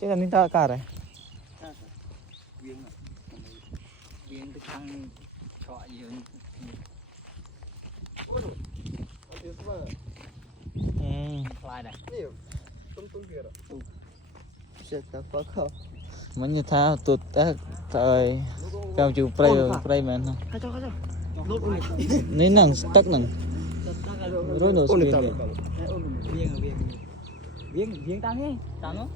Chứ làm nên ta cả rồi. Viên cái thằng trọ gì lại này. Mình như thao tụt thời cao chịu play man nên nàng tắc nàng rồi nó spin vậy Viên tăng ấy tăng không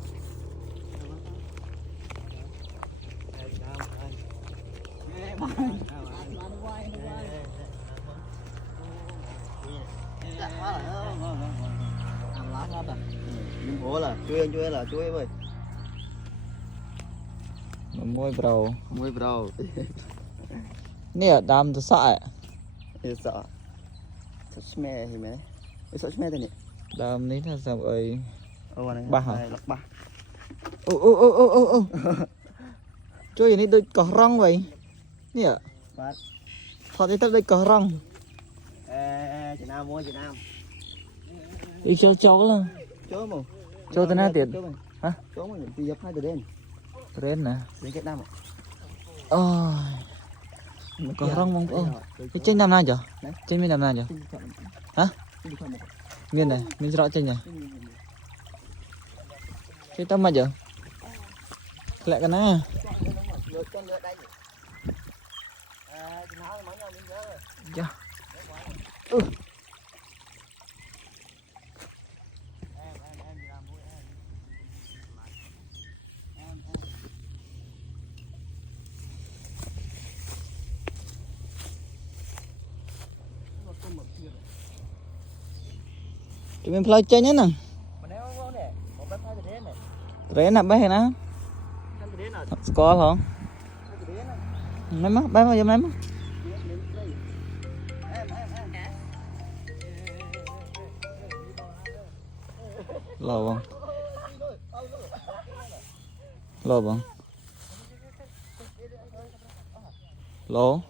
Chui ơi. môi bro Mui bro. nè đam tôi sợ Sợ. Sợ sme thì mày. Sợ sme thế nhỉ? đam ní là sao ơi Này. Ba hả? Lọc ba. ô chơi này đôi cỏ rong vậy nè Phát. họ thấy đôi cỏ rong Ê, chị Nam mua chị Nam. đi cho cháu là Chó mà. cho tên hai tiền hả Chó mà đi dập hai từ đen. đến nè Đến cái Nam ạ. ôi cỏ rong mong cái trên năm nay chưa trên miền năm nay chưa hả miền này miền rõ trên này cái tâm mà chưa lại cái này dạ tụi mình play chơi nhá nè rẽ nè bé nè score không mấy má bé bao mấy má lò không lò không lò